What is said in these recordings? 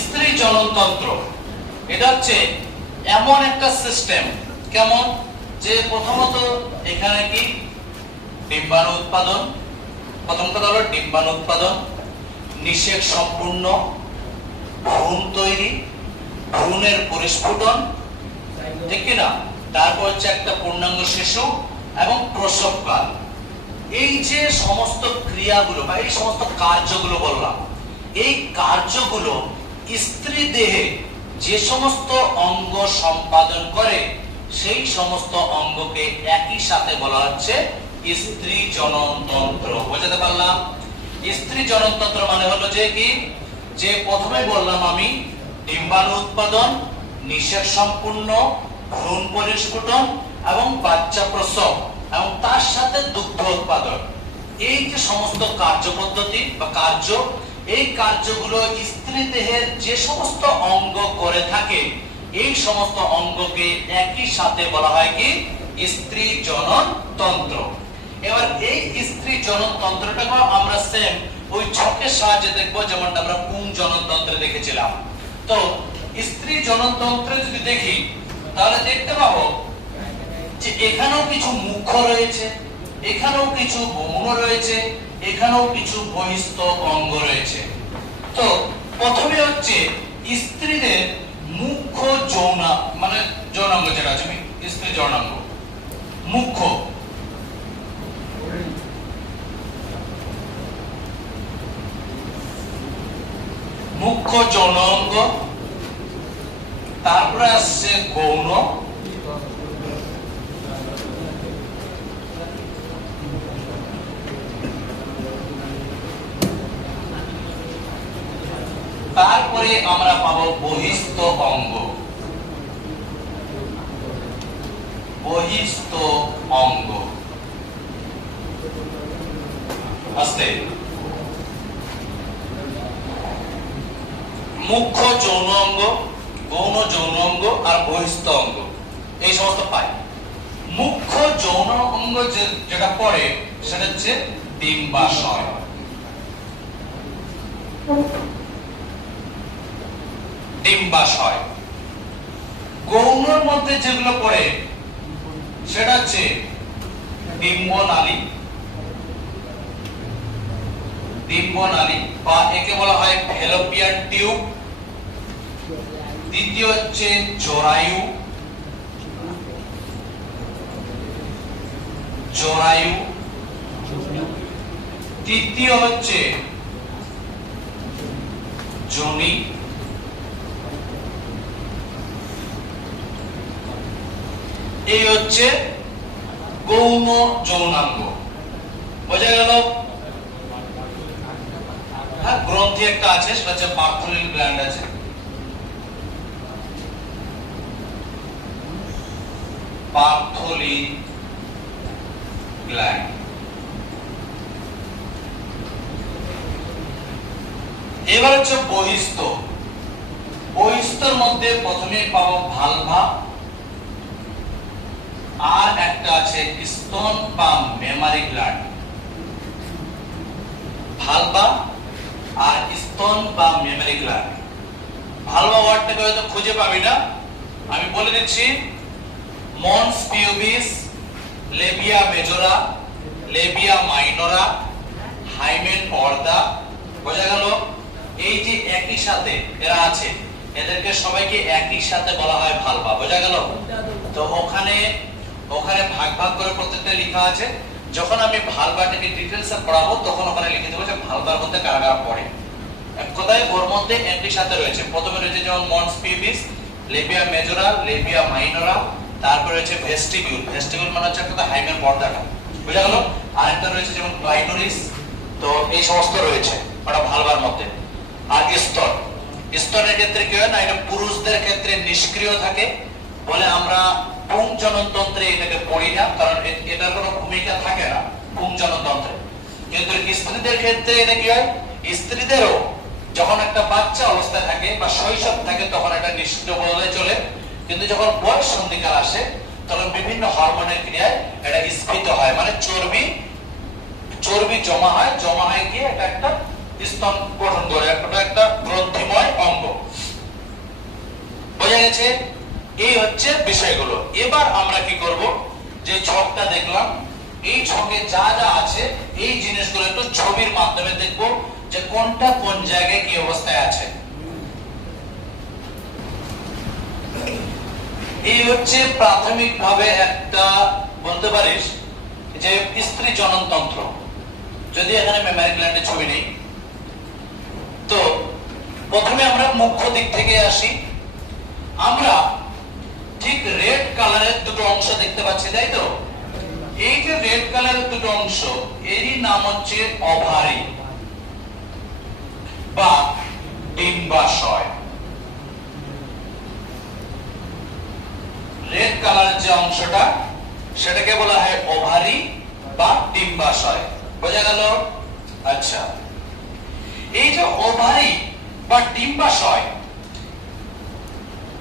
স্ত্রী জননতন্ত্র এটা হচ্ছে এমন একটা সিস্টেম, কেমন যে প্রথমত এখানে কি ডিম্বাণু উৎপাদন, প্রথম কথা হলো ডিম্বাণু উৎপাদন, নিষেক সম্পূর্ণ, ভ্রূণ তৈরি, ভ্রূণের পরিস্ফুটন, ঠিক কি না? তারপর হচ্ছে একটা পূর্ণাঙ্গ শিশু এবং প্রসবকাল। এই যে সমস্ত ক্রিয়াগুলো বা এই সমস্ত কার্যগুলো বললাম, এই কার্যগুলো স্ত্রী দেহে যে সমস্ত অঙ্গ সম্পাদন করে সেই সমস্ত অঙ্গকে একই সাথে বলা হচ্ছে স্ত্রী জননতন্ত্র। বুঝতে পারলাম? স্ত্রী জননতন্ত্র মানে হলো যে কি, যে প্রথমে বললাম আমি ডিম্বাণু উৎপাদন, নিষেক সম্পূর্ণ, ভ্রূণ পরিস্ফুটন এবং বাচ্চা প্রসব এবং তার সাথে দুগ্ধ উৎপাদন, এই যে সমস্ত কার্যপদ্ধতি বা কার্য, এই কার্যগুলো স্ত্রী দেহের যে সমস্ত অঙ্গ করে থাকে এই সমস্ত অঙ্গকে একই সাথে বলা হয় কি স্ত্রী জননতন্ত্র। এবার এই স্ত্রী জননতন্ত্রটাকে আমরা সেম ওই ছকের সাহায্যে দেখবো, যেমনটা আমরা পুং জননতন্ত্রে দেখেছিলাম। তো স্ত্রী জননতন্ত্রে যদি দেখি তাহলে দেখতে পাবো যে এখানেও কিছু মুখ্য রয়েছে, এখানেও কিছু গৌণ রয়েছে, এখানেও কিছু বহিস্থ অঙ্গ রয়েছে। তো প্রথমে হচ্ছে স্ত্রীদের মুখ্য যৌন মানে যৌনাঙ্গ যেটা আছে স্ত্রী যৌনাঙ্গ, মুখ্য মুখ্য যৌনাঙ্গ, তারপরে আসছে গৌণ, তারপরে আমরা পাবো বহিস্থ অঙ্গ, বহিস্থ অঙ্গ আসতে মুখ্য যৌন অঙ্গ, গৌণ যৌন অঙ্গ আর বহিস্থ অঙ্গ, এই সমস্ত পাই। মুখ্য যৌন অঙ্গ যেটা পড়ে সেটা হচ্ছে ডিম্বাশয়, ডিম্বাশয়। গৌণের মধ্যে যেগুলো পড়ে সেটা হচ্ছে ডিম্বনালী, ডিম্বনালী বা একে বলা হয় ফ্যালোপিয়ান টিউব। দ্বিতীয় হচ্ছে জরায়ু, জরায়ু। তৃতীয় হচ্ছে যোনি। এই হচ্ছে গৌণ যৌনাঙ্গ। বোঝা গেল? হ্যাঁ, গ্রন্থি একটা আছে সেটা হচ্ছে বার্থোলিন গ্ল্যান্ড আছে। Bartholin gland. এবার হচ্ছে বহিস্থ। বহিস্থর মধ্যে প্রথমে পাবো ভালভা, আর একটা আছে স্তন বা মেমারি গ্ল্যান্ড। ভালভা আর স্তন বা মেমারি গ্ল্যান্ড। ভালভা ওয়ার্ডটাকে হয়তো খুঁজে পাবি না, আমি বলে দিচ্ছি মন্স পিউবিস, লেবিয়া মেজরা, লেবিয়া মাইনরা, হাইমেন পর্দা। বোঝা গেল? এই যে একই সাথে এরা আছে, এদেরকে সবাইকে একই সাথে বলা হয় ভালভা। বোঝা গেল? তো ওখানে ভাগ ভাগ করে প্রত্যেকটা লেখা আছে। যখন আমি ভালভাটাকে ডিটেইলসে পড়াবো তখন ওখানে লিখে দেবো যে ভালভার মধ্যে কারা কারা পড়ে। এক কথায় ওর মধ্যে একই সাথে রয়েছে। প্রথমে রয়েছে যেমন মন্স পিউবিস, লেবিয়া মেজরা, লেবিয়া মাইনরা, তারপরে রয়েছে ভেস্টিবিউল। ভেস্টিবিউল মানে হচ্ছে একটা হাইমেন পর্দাটা। বোঝা গেল? আরেকটা রয়েছে যেমন ক্লাইটোরিস। তো এই সমস্ত রয়েছে ওটা ভালভার মধ্যে। আর স্তন, স্তনের ক্ষেত্রে কি হয় না, এটা পুরুষদের ক্ষেত্রে নিষ্ক্রিয় থাকে বলে আমরা পুং জননতন্ত্রে এটাকে পড়ি না, কারণ এটার কোনো ভূমিকা থাকে না পুং জননতন্ত্রে। কিন্তু স্ত্রীদের ক্ষেত্রে এটা কি হয়, স্ত্রীদেরও যখন একটা বাচ্চা অবস্থায় থাকে বা শৈশব থাকে তখন এটা নিষ্ক্রিয় বলে চলে, কিন্তু যখন বয়স সন্ধিকাল আসে তখন বিভিন্ন হরমোনের ক্রিয়ায় এটা স্ফীত হয়, মানে চর্বি জমা হয়, জমা হয়ে গিয়ে এটা একটা স্তন গঠন করে, একটা গ্রন্থিময় অঙ্গ। গেছে? এই হচ্ছে বিষয়গুলো। এবার আমরা কি করব, যে ছকটা দেখলাম, এই ছকে যা যা আছে এই জিনিসগুলো একটু ছবির মাধ্যমে দেখব যে কোনটা কোন জায়গায় কি অবস্থায় আছে। এই হচ্ছে প্রাথমিকভাবে একটা বলতে পারিস যে স্ত্রী জননতন্ত্র, যদি এখানে মেমারি গ্ল্যান্ডের ছবি নেই। তো প্রথমে আমরা মুখ্য দিক থেকে আসি। আমরা ঠিক রেড কালারের দুটো অংশ দেখতে পাচ্ছি, তাই তো? এই যে রেড কালারের দুটো অংশ, এরই নাম হচ্ছে ওভারি বা ডিম্বাশয়। রেড কালারের যে অংশটা সেটাকে বলা হয় ওভারি বা ডিম্বাশয়। বোঝা গেল? আচ্ছা, এই যে ওভারি বা ডিম্বাশয়,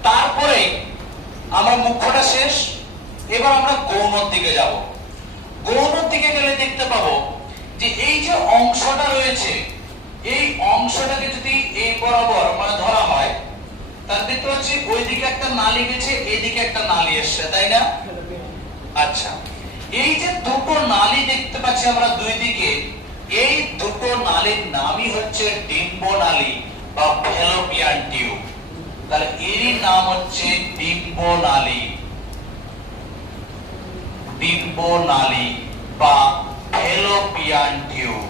তারপরে আমরা মুখ্যটা শেষ, এবার আমরা গৌণর দিকে যাব। গৌণর দিকে গেলে দেখতে পাবো যে এই যে অংশটা রয়েছে, এই অংশটাকে যদি এই বরাবর মানে ধরা হয়, তার দেখতে পাচ্ছি ওইদিকে একটা নালী গেছে, এইদিকে একটা নালী এসছে, তাই না? আচ্ছা, এই যে দুটো নালী দেখতে পাচ্ছি আমরা দুই দিকে, এই দুটো নালীর নামই হচ্ছে ডিম্বনালী বা ফ্যালোপিয়ান টিউব। তাহলে এরই নাম হচ্ছে ডিম্বনালী, ডিম্বনালী বা ফ্যালোপিয়ান টিউব।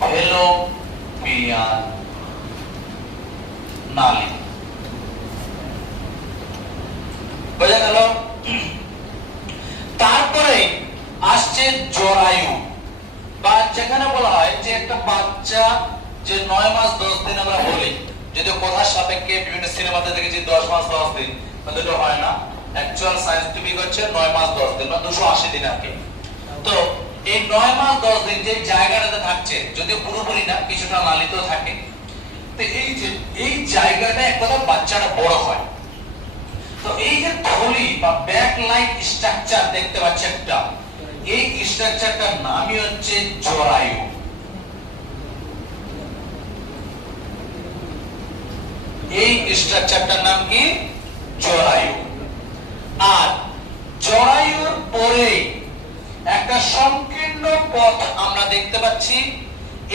ফ্যালোপিয়ান নালী। বোঝা গেল? তারপরে আসছে জরায়ু, বা যেখানে বলা হয় যে একটা বাচ্চা যে 9 মাস 10 দিন আমরা বলি, যদিও কথার সাপেক্ষে বিভিন্ন সিনেমাতে দেখেছি 10 মাস 10 দিন, কিন্তু এটা হয় না। অ্যাকচুয়াল সায়েন্টিফিক হচ্ছে 9 মাস 10 দিন বা 280 দিন আর কি। তো এই 9 মাস 10 দিন যে জায়গাটাতে থাকছে, যদিও পুরোপুরি না, কিছুটা নালীতেও থাকে, তো এই যে এই জায়গাটা একদম বাচ্চাটা বড় হয়। তো এই যে থলি বা ব্যাক লাইক স্ট্রাকচার দেখতে পাচ্ছেন একটা, এই স্ট্রাকচারটার নামই হচ্ছে জরায়ু। এই স্ট্রাকচারটার নাম কি? জরায়ু। আর জরায়ুর পরে একটা সংকীর্ণ পথ আমরা দেখতে পাচ্ছি।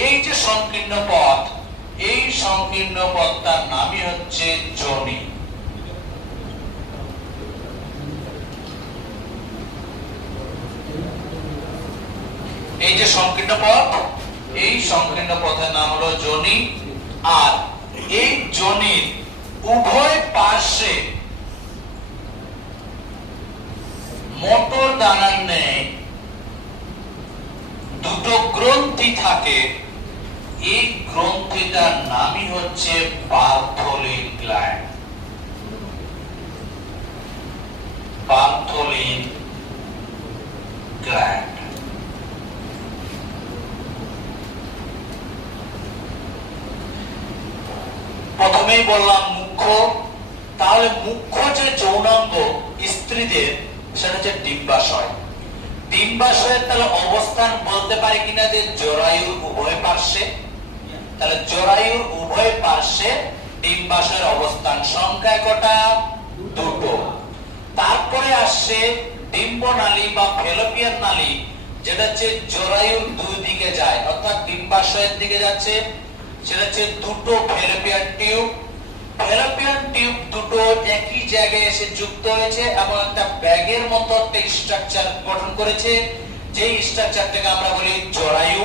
এই যে সংকীর্ণ পথ, এই সংকীর্ণ পথটার নামই হচ্ছে যোনি। এই যে সংকীর্ণ পথ, এই সংকীর্ণ পথের নাম হলো যোনি। আর এই যোনির উভয় পার্শ্বে মোটর দানার ন্যায় দুটো গ্রন্থি থাকে। এই গ্রন্থিটার নামই হচ্ছে বার্থোলিন গ্ল্যান্ড। Bartholin gland. প্রথমেই বললাম মুখ্য, তাহলে মুখ্য যে যৌনাঙ্গ স্ত্রীদের সেটা হচ্ছে ডিম্বাশয়। ডিম্বাশয়ের তাহলে অবস্থান বলতে পারি কিনা যে জরায়ুর উভয় পার্শ্বে? তাহলে জরায়ুর উভয় পার্শ্বে ডিম্বাশয়ের অবস্থান। সংখ্যা কটা? দুটো। তারপরে আসছে ডিম্বনালী বা ফ্যালোপিয়ান নালী, যেটা হচ্ছে জরায়ুর দুই দিকে যায়, অর্থাৎ ডিম্বাশয়ের দিকে যাচ্ছে। সেটা হচ্ছে দুটো ফ্যালোপিয়ান টিউব। ফ্যালোপিয়ান টিউব দুটো একই জায়গায় এসে যুক্ত হয়েছে এবং একটা ব্যাগের মতো একটা স্ট্রাকচার গঠন করেছে, যেই স্ট্রাকচারটাকে আমরা বলি জরায়ু।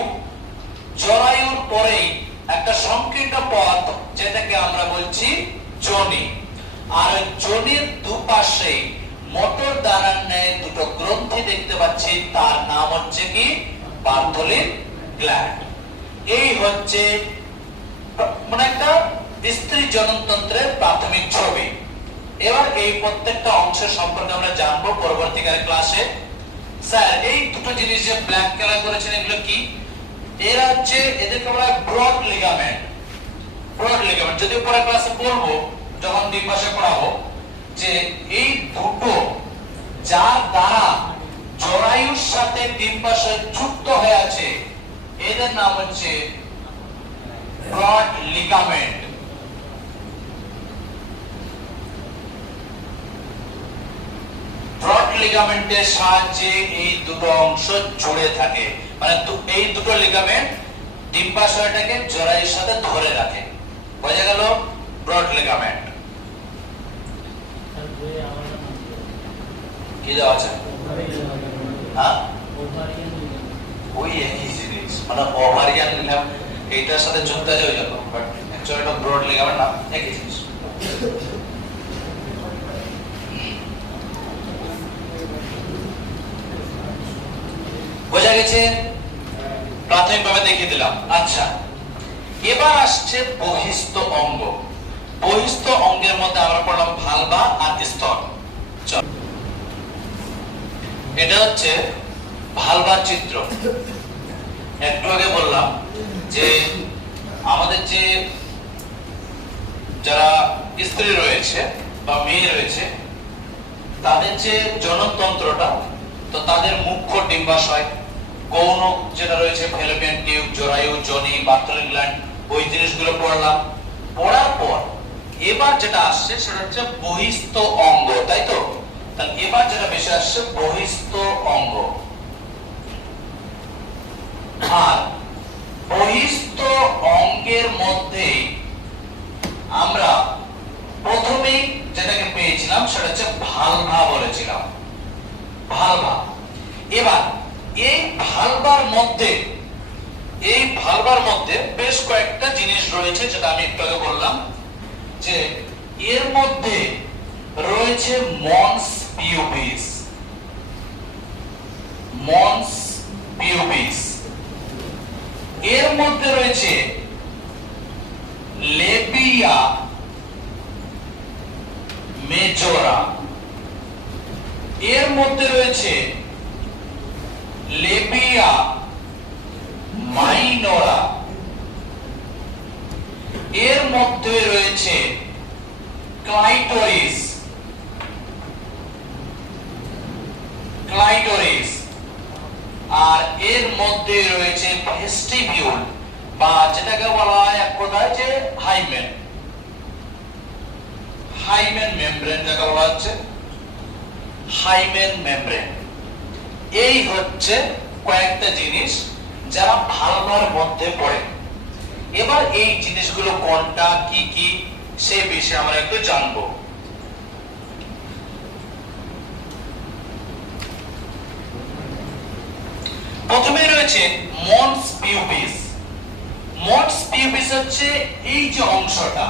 জরায়ুর পরে একটা সংকীর্ণ পথ, যেটাকে আমরা বলছি যোনি। আর যোনির দুপাশে মোটর দানার ন্যায় দুটো গ্রন্থি দেখতে পাচ্ছি, তার নাম হচ্ছে কি? Bartholin gland. এই হচ্ছে মানে একটা স্ত্রী জননতন্ত্রের প্রাথমিক ছবি। এবার এই প্রত্যেকটা অংশের সম্পর্কে আমরা জানবো পরবর্তীকালে ক্লাসে। স্যার, এই দুটো জিনিস যে ব্ল্যাক কালার করেছেন, এগুলো কি? এরা হচ্ছে, এদেরকে বলা হয় ব্রড লিগামেন্ট। ব্রড লিগামেন্ট যদি পরে ক্লাসে বলবো, যখন ডিম্বাশয় পড়াবো, যে এই দুটো যার দ্বারা জরায়ুর সাথে ডিম্বাশয় যুক্ত হয়ে আছে, এদের নাম হচ্ছে ব্রড লিগামেন্ট। ব্রড লিগামেন্টের সাহায্যে এই দুটো অংশ জুড়ে থাকে, মানে এই দুটো লিগামেন্ট ডিম্বাশয়টাকে জরায়ুর সাথে ধরে রাখে। বোঝা গেল? Broad ligament. কি দেওয়া আছে? হ্যাঁ, ওই একই জিনিস, মানে ওভারিয়ান লিগামেন্ট এইটার সাথে যুক্ত আছে ওই জন্য, বাট অ্যাকচুয়ালি এটা ব্রড লিগামেন্ট না, একই জিনিস। বোঝা গেছে? প্রাথমিকভাবে দেখিয়ে দিলাম। আচ্ছা, এবার আসছে বহিস্থ অঙ্গ। বহিস্থ অঙ্গের মধ্যে আমরা পড়লাম ভালভা আর স্তন। এটা হচ্ছে ভালভার চিত্র। একটু আগে বললাম যে আমাদের যে যারা স্ত্রী রয়েছে বা মেয়ে রয়েছে তাদের যে জননতন্ত্রটা, তো তাদের মুখ্য ডিম্বাশয়, গৌণ যেটা রয়েছে ফ্যালোপিয়ান টিউব, জরায়ু, যোনি, বার্থলিন গ্ল্যান্ড, ওই জিনিসগুলো পড়লাম। পড়ার পর এবার যেটা আসছে সেটা হচ্ছে বহিস্থ অঙ্গ, তাই তো? তাহলে এবার যেটা বেশি আসছে বহিস্থ অঙ্গ। আর বহিস্থ অঙ্গের মধ্যে আমরা প্রথমেই যেটাকে পেয়েছিলাম সেটা হচ্ছে ভালভা বলেছিলাম, ভালভা। এবার এই ভালভার মধ্যে বেশ কয়েকটা জিনিস রয়েছে, যেটা আমি একটু আগে বললাম, যে এর মধ্যে রয়েছে মন্স পিউবিস। মন্স পিউবিস এর মধ্যে রয়েছে লেবিয়া মেজোরা, এর মধ্যে রয়েছে লেবিয়া মাইনরা, এর মধ্যে রয়েছে ক্লাইটোরিস, আর এর মধ্যে রয়েছে ভেস্টিবিউল, বা যেটাকে বলা হয় এক কথায় যে হাইমেন, হাইমেন মেমব্রেন যাকে বলা হচ্ছে হাইমেন মেমব্রেন। এই হচ্ছে কয়েকটা জিনিস যারা ভালভার মধ্যে পড়ে। এবার এই জিনিসগুলো কোনটা, কি কি, সেই বিষয়ে আমরা একটু জানবো। প্রথমে রয়েছে মন্স পিউবিস। মন্স পিউবিস হচ্ছে এই যে অংশটা,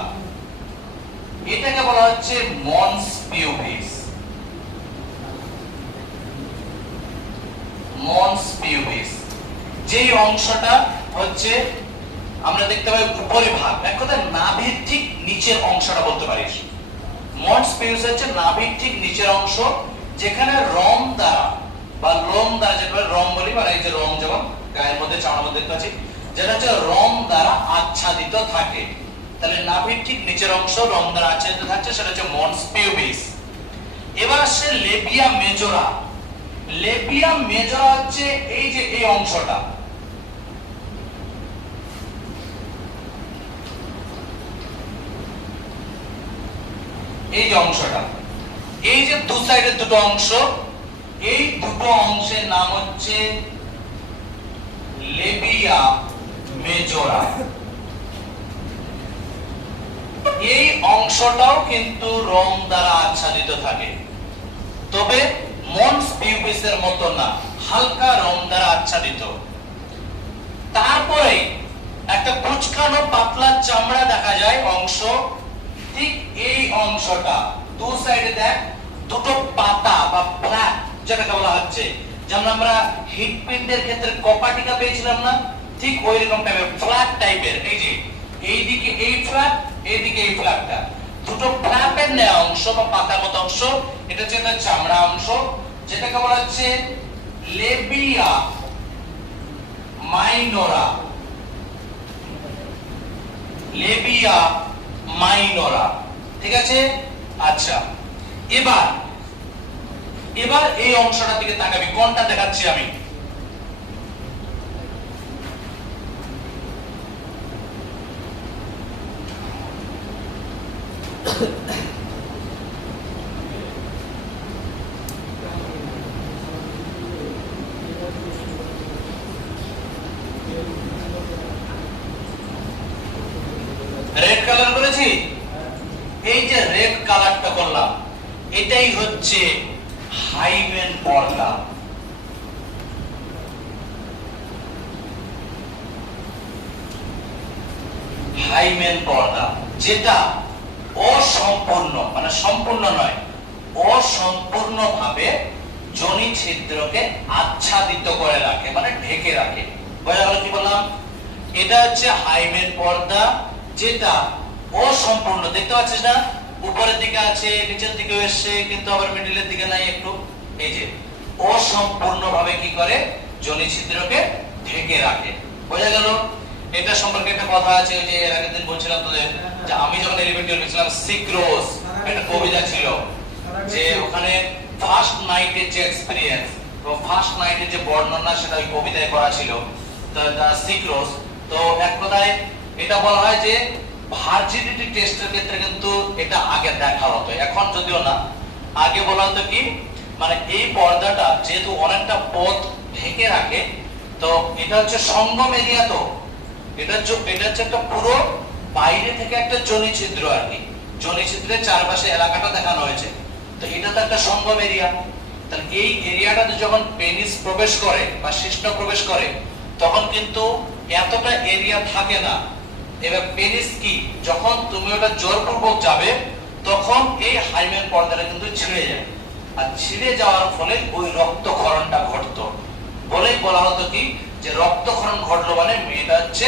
এটাকে বলা হচ্ছে মন্স পিউবিস। মন্স পিউবিস যেই অংশটা হচ্ছে আমরা দেখতে পাই উপরিভাগ, এক কথায় নাভির ঠিক নিচের অংশটা বলতে পারিস। মন্স পিউবিস হচ্ছে নাভির ঠিক নিচের অংশ, যেখানে রম দ্বারা বা লোম দ্বারা, যেটা রম বলি, মানে এই যে রম যেমন গায়ের মধ্যে চামড়ার মধ্যে দেখতে পাচ্ছি, যেটা হচ্ছে রম দ্বারা আচ্ছাদিত থাকে। তাহলে নাভির ঠিক নিচের অংশ রম দ্বারা আচ্ছাদিত থাকছে, সেটা হচ্ছে মন্স পিউবিস। এবার আসছে লেবিয়া মেজোরা। লেবিয়া মেজোরা হচ্ছে এই যে এই অংশটা, এই যে অংশটা, এই যে দু সাইডের দুটো অংশ, এই দুটো অংশের নাম হচ্ছে লেবিয়া মেজোরা। এই অংশটাও কিন্তু রোম দ্বারা আচ্ছাদিত থাকে, তবে মন্স পিউবিসের মতো না, হালকা রোম দ্বারা আচ্ছাদিত। তারপরে একটা কুচকানো পাতলা চামড়া দেখা যায় অংশ, ঠিক এই অংশটা দু সাইডে দেখ দুটো পাতা বা ফ্ল্যাপ যেটাকে বলা হচ্ছে, যেমন আমরা হৃৎপিণ্ডের ক্ষেত্রে কপাটিকা পেয়েছিলাম না, ঠিক ওই রকম টাইপের ফ্ল্যাপ টাইপের। এই যে এইদিকে এই ফ্ল্যাপ, এইদিকে এই ফ্ল্যাপটা, দুটো ফ্ল্যাপের নেওয়া অংশ বা পাতার মতো অংশ, এটা হচ্ছে একটা চামড়া অংশ, যেটাকে বলা হচ্ছে লেবিয়া মাইনরা। লেবিয়া মাইনরা, ঠিক আছে? আচ্ছা, এবার এই অংশটার দিকে তাকাবি, কোনটা দেখাচ্ছি আমি। পাচ্ছি? এই যে রেড কালারটা করলাম, এটাই হচ্ছে হাইমেন পর্দা। হাইমেন পর্দা যেটা অসম্পূর্ণ, মানে সম্পূর্ণ নয়, অসম্পূর্ণভাবে যোনি ছিদ্রকে আচ্ছাদিত করে রাখে, মানে ঢেকে রাখে। বোঝা গেল কি বললাম? এটা হচ্ছে হাইমেন পর্দা, যেটা অসম্পূর্ণ। দেখতে পাচ্ছিস না, উপরের দিকে আছে, নিচের দিকে এসে, কিন্তু আবার মিডলের দিকে নাই একটু। এই যে অসম্পূর্ণভাবে কি করে, যোনি ছিদ্রকে ঢেকে রাখে। বোঝা গেল? এটা সম্পর্কে একটা কথা আছে, ওই যে এর আগের দিন বলছিলাম তোদের, যে আমি যখন এলিমেন্টারি লিখছিলাম সিক্রোস, একটা কবিতা ছিল, যে ওখানে ফার্স্ট নাইটের যে এক্সপেরিয়েন্স, তো ফার্স্ট নাইটের যে বর্ণনা, সেটা ওই কবিতায় করা ছিল, তো সিক্রোস। তো এক কথায় এটা বলা হয় যে ভার্জিনিটি টেস্টের ক্ষেত্রে কিন্তু এটা আগে দেখা হতো, এখন যদিও না। আগে বলা হতো কি, মানে এই পর্দাটা যেহেতু অনেকটা পথ ঢেকে রাখে, তো এটা হচ্ছে সঙ্গম এরিয়া, তো এটা হচ্ছে একটা পুরো বাইরে থেকে একটা যোনি ছিদ্র আর কি, যোনি ছিদ্রের চারপাশে এলাকাটা দেখানো হয়েছে। তো এটা তো একটা সঙ্গম এরিয়া, তাহলে এই এরিয়াটাতে যখন পেনিস প্রবেশ করে বা শিশ্ন প্রবেশ করে, তখন কিন্তু এতটা এরিয়া থাকে না। এবার পেনিস কি, যখন তুমি ওটা জোরপূর্বক যাবে, তখন এই হাইমেন পর্দাটা কিন্তু ছিঁড়ে যায়, আর ছিঁড়ে যাওয়ার ফলে ওই রক্তক্ষরণটা ঘটতো। বলেই বলা হতো কি, যে রক্তক্ষরণ ঘটলো মানে মেয়েটা হচ্ছে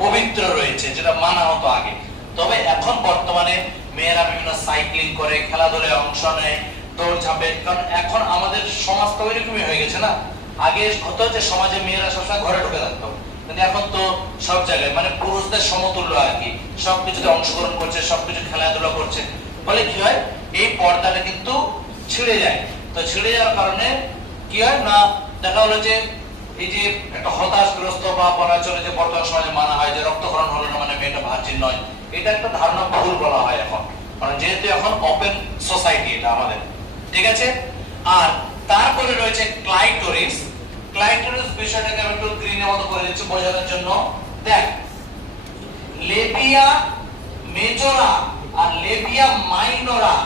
পবিত্র রয়েছে, যেটা মানা হতো আগে। তবে এখন বর্তমানে মেয়েরা বিভিন্ন সাইক্লিং করে, খেলাধুলায় অংশ নেয়, দৌড়ঝাঁপে, কারণ এখন আমাদের সমাজ তো ওইরকমই হয়ে গেছে না। আগে হতো যে সমাজে মেয়েরা সবসময় ঘরে ঢুকে থাকতো, কিন্তু এখন তো সব জায়গায় মানে পুরুষদের সমতুল্য আর কি, সবকিছুতে অংশগ্রহণ করছে, সবকিছু খেলাধুলা করছে। ফলে কি হয়, এই পর্দাটা কিন্তু ছিঁড়ে যায়। তো ছিঁড়ে যাওয়ার কারণে কি হয় না, দেখা হলো যে এই যে একটা হতাশগ্রস্ত, বা বলা চলে যে বর্তমান সমাজে মানা হয় যে রক্তক্ষরণ হলো না মানে মেয়েটা ভার্জিন নয়, এটা একটা ধারণা ভুল বলা হয় এখন, কারণ যেহেতু এখন ওপেন সোসাইটি এটা আমাদের, ঠিক আছে। আর তারপরে রয়েছে ক্লাইটোরিস। ক্লাইটোরিস বিষয়টাকে আমি একটু গ্রিনের মতো করে দিচ্ছি বোঝানোর জন্য। দেখ, লেবিয়া মেজরা আর লেবিয়া মাইনরা,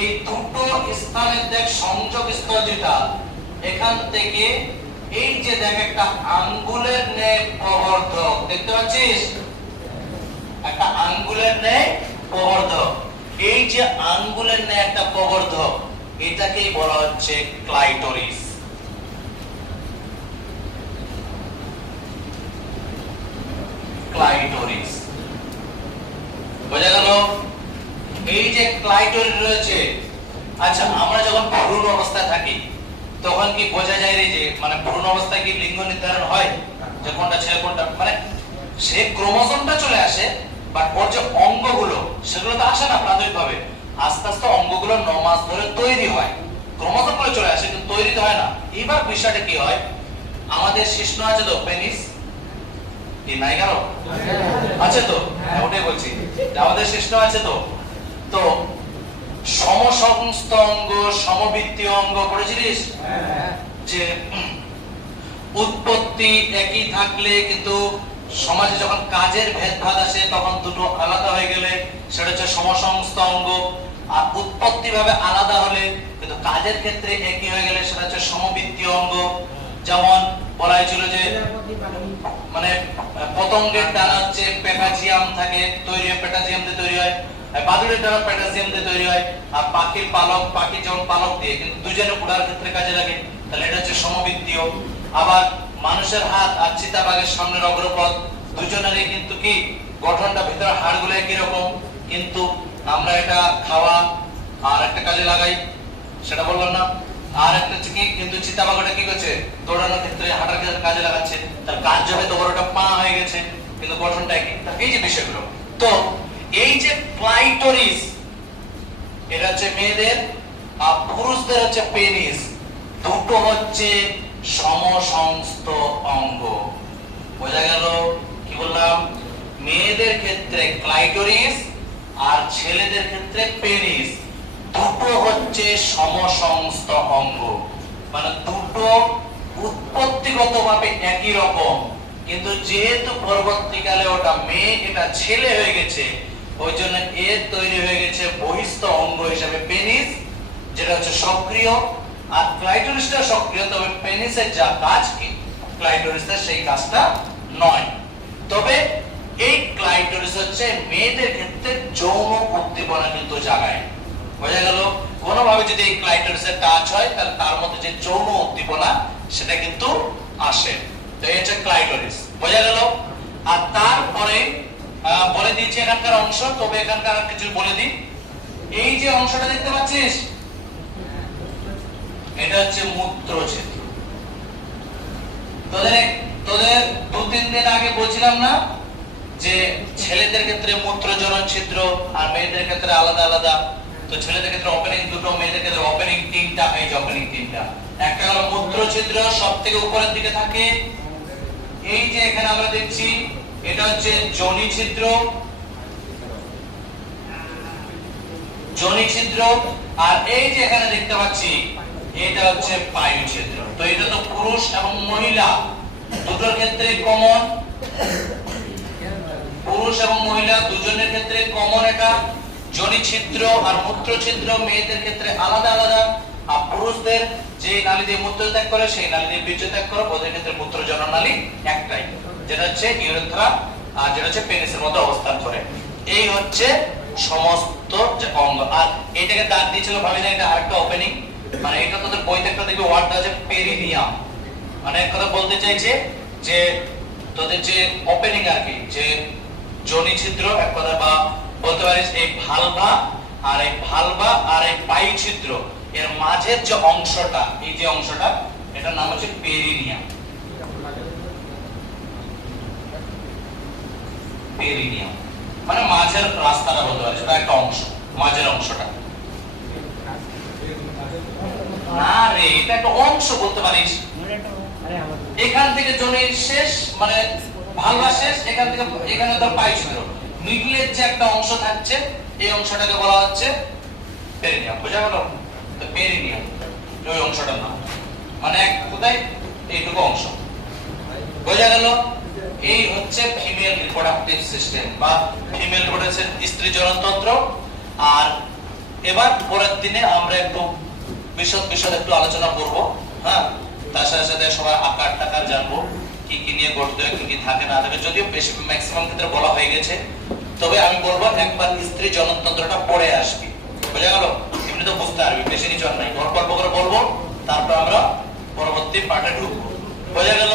এই দুটো স্থানের দেখ সংযোগ স্থল, যেটা এখান থেকে এই যে দেখ একটা আঙ্গুলের ন্যায় প্রবর্ধক, দেখতে পাচ্ছিস একটা আঙ্গুলের ন্যায় প্রবর্ধক, এই যে আঙ্গুলের ন্যায় একটা প্রবর্ধক, এটাকেই বলা হচ্ছে ক্লাইটোরিস। ক্লাইটোরিস, বোঝা গেল? এই যে ক্লাইটোরিস রয়েছে। আচ্ছা, আমরা যখন ভ্রূণ অবস্থায় থাকি, তখন কি বোঝা যায় রে যে মানে ভ্রূণ অবস্থায় কি লিঙ্গ নির্ধারণ হয়, যে কোনটা ছেলে কোনটা, মানে সে ক্রোমোজোমটা চলে আসে, বাট ওর যে অঙ্গগুলো সেগুলো তো আসে না প্রাথমিকভাবে, আস্তে আস্তে অঙ্গগুলো 9 মাস ধরে তৈরি হয়, ক্রোমোজোম গুলো চলে আসে, কিন্তু তৈরি তো হয় না। এবার বিষয়টা কি হয়, আমাদের শিশ্ন আছে তো, পেনিস কি নাই কেন আছে তো, ওটাই বলছি, আমাদের শিশ্ন আছে তো, তো সমসমস্ত অঙ্গ, সমবৃত্তীয় অঙ্গ পড়েছিলিস, যে উৎপত্তি একই থাকলে কিন্তু সমাজে যখন কাজের ভেদভাদ আসে, তখন দুটো আলাদা হয়ে গেলে সেটা হচ্ছে সমসমস্ত অঙ্গ, আর উৎপত্তি ভাবে আলাদা হলে কিন্তু কাজের ক্ষেত্রে একই হয়ে গেলে সেটা হচ্ছে সমবৃত্তীয় অঙ্গ। যেমন বলা হয়েছিল যে মানে পতঙ্গের ডানা হচ্ছে পেটাজিয়াম থাকে, তৈরি হয় পেটাজিয়াম দিয়ে তৈরি হয়, বাদুড়ের ডানা পেটাজিয়াম দিয়ে তৈরি হয়, আর পাখির পালক, পাখি যেমন পালক দিয়ে, কিন্তু দুজনে উড়ার ক্ষেত্রে কাজে লাগে, তাহলে এটা হচ্ছে সমবৃত্তীয়। আবার মানুষের হাত আর চিতাবাঘের সামনের অগ্রপদ, দুজনেরই কিন্তু কি গঠনটা, ভিতরে হাড়গুলো একই রকম, কিন্তু আমরা এটা খাওয়া আর একটা কাজে লাগাই, সেটা বললাম না। আর একটা হচ্ছে কি, কিন্তু চিতাবাঘটা কি করছে, দৌড়ানোর ক্ষেত্রে, হাঁটার ক্ষেত্রে কাজে লাগাচ্ছে, তার কাজ যাবে তো বড়টা পা হয়ে গেছে, কিন্তু গঠনটা একই। এই যে বিষয়গুলো, তো এই যে ক্লাইটোরিস, এটা হচ্ছে মেয়েদের, আর পুরুষদের হচ্ছে পেনিস, দুটো হচ্ছে সমসংস্থ অঙ্গ। বোঝা গেল কি বললাম? মেয়েদের ক্ষেত্রে ক্লাইটোরিস আর ছেলেদের ক্ষেত্রে পেনিস, দুটো হচ্ছে সমসংস্থ অঙ্গ, মানে দুটো উৎপত্তিগতভাবে একই রকম, কিন্তু যেহেতু পরবর্তীকালে ওটা মেয়ে এটা ছেলে হয়ে গেছে, ওই জন্য এর তৈরি হয়ে গেছে বহিস্থ অঙ্গ হিসেবে পেনিস, যেটা হচ্ছে সক্রিয়। আর ক্লাইটোরিসটা সক্রিয়, তবে পেনিসের যা কাজ ক্লাইটোরিসের সেই কাজটা নয়। তবে এই ক্লাইটোরিস হচ্ছে মেয়েদের ক্ষেত্রে যৌন উদ্দীপনা কিন্তু জাগায়। বোঝা গেল? কোনোভাবে যদি এই ক্লাইটোরিসের টাচ হয় তাহলে তার মধ্যে যে যৌন উদ্দীপনা সেটা কিন্তু আসে। তো এই হচ্ছে ক্লাইটোরিস। বোঝা গেল? আর তারপরে বলে দিয়েছি এখানকার অংশ, তবে এখানকার আর কিছু বলে দিই। এই যে অংশটা দেখতে পাচ্ছিস, এটা হচ্ছে মূত্রছিদ্র। তোদের 2-3 দিন আগে বলছিলাম না যে ছেলেদের ক্ষেত্রে মূত্রজনন ছিদ্র আর মেয়েদের ক্ষেত্রে আলাদা আলাদা। তো ছেলেদের ক্ষেত্রে ওপেনিং দুটো, মেয়েদের ক্ষেত্রে ওপেনিং তিনটা। এই যে ওপেনিং তিনটা, একটা হলো মূত্রছিদ্র, সবথেকে উপরের দিকে থাকে। এই যে এখানে আমরা দেখছি এটা হচ্ছে যোনি ছিদ্র, যোনি ছিদ্র। আর এই যে এখানে দেখতে পাচ্ছি এটা হচ্ছে বায়ু ছিদ্র। তো এটা তো পুরুষ এবং মহিলা দুটোর ক্ষেত্রে কমন, পুরুষ এবং মহিলা দুজনের ক্ষেত্রে কমন এটা যোনি ছিদ্র আর মূত্র ছিদ্র। মেয়েদের ক্ষেত্রে আলাদা আলাদা। আর পুরুষদের যে নালী দিয়ে মূত্র ত্যাগ করে সেই নালী দিয়ে বীর্য ত্যাগ করে, ওদের ক্ষেত্রে মূত্রজনন নালী একটাই, যেটা হচ্ছে ইউরেথ্রা, আর যেটা হচ্ছে পেনিসের মধ্যে অবস্থান করে। এই হচ্ছে সমস্ত যে অঙ্গ। আর এটাকে দাগ দিয়েছিল ভাবি না, এটা আরেকটা ওপেনিং। মানে এটা তোদের বইতে একটা দেখবে ওয়ার্ডটা আছে পেরিনিয়াম। মানে এক কথা বলতে চাইছে যে তোদের যে ওপেনিং আর কি, যে যোনি ছিদ্র এক কথা, বা বলতে পারিস এই ভালভা আর এই ভালভা আর এই বায়ু ছিদ্র, এর মাঝের যে অংশটা, এই যে অংশটা, এটার নাম হচ্ছে পেরিনিয়াম। পেরিনিয়াম মানে মাঝের রাস্তাটা বলতে পারিস, এটা একটা অংশ, মাঝের অংশটা। না রে, এটা একটা অংশ বলতে পারিস। এখান থেকে যোনির শেষ, মানে ভালভা শেষ, এখান থেকে এখানে তোর বায়ু ছিদ্র, মিডলের যে একটা অংশ থাকছে, এই অংশটাকে বলা হচ্ছে পেরিনিয়াম। বোঝা গেল? তো পেরিনিয়াম ওই অংশটার নাম, মানে এক কোথায় এইটুকু অংশ। বোঝা গেল? এই হচ্ছে ফিমেল রিপ্রোডাক্টিভ সিস্টেম বা ফিমেল রিপ্রোডাকশন, স্ত্রী জননতন্ত্র। আর এবার পরের দিনে আমরা একটু বিশদ একটু আলোচনা করব। হ্যাঁ, তার সাথে সাথে সবাই আকার টাকার জানবো, কি কি নিয়ে গঠিত, কি কি থাকে না থাকে। যদিও বেশি ম্যাক্সিমাম ক্ষেত্রে বলা হয়ে গেছে, তবে আমি বলবো একবার স্ত্রী জননতন্ত্রটা পড়ে আসবি। বোঝা গেল? এমনি তো বুঝতে পারবি, বেশি কিছু আর নাই। গল্প করে বলবো, তারপর আমরা পরবর্তী পার্টে ঢুকবো। বোঝা গেল?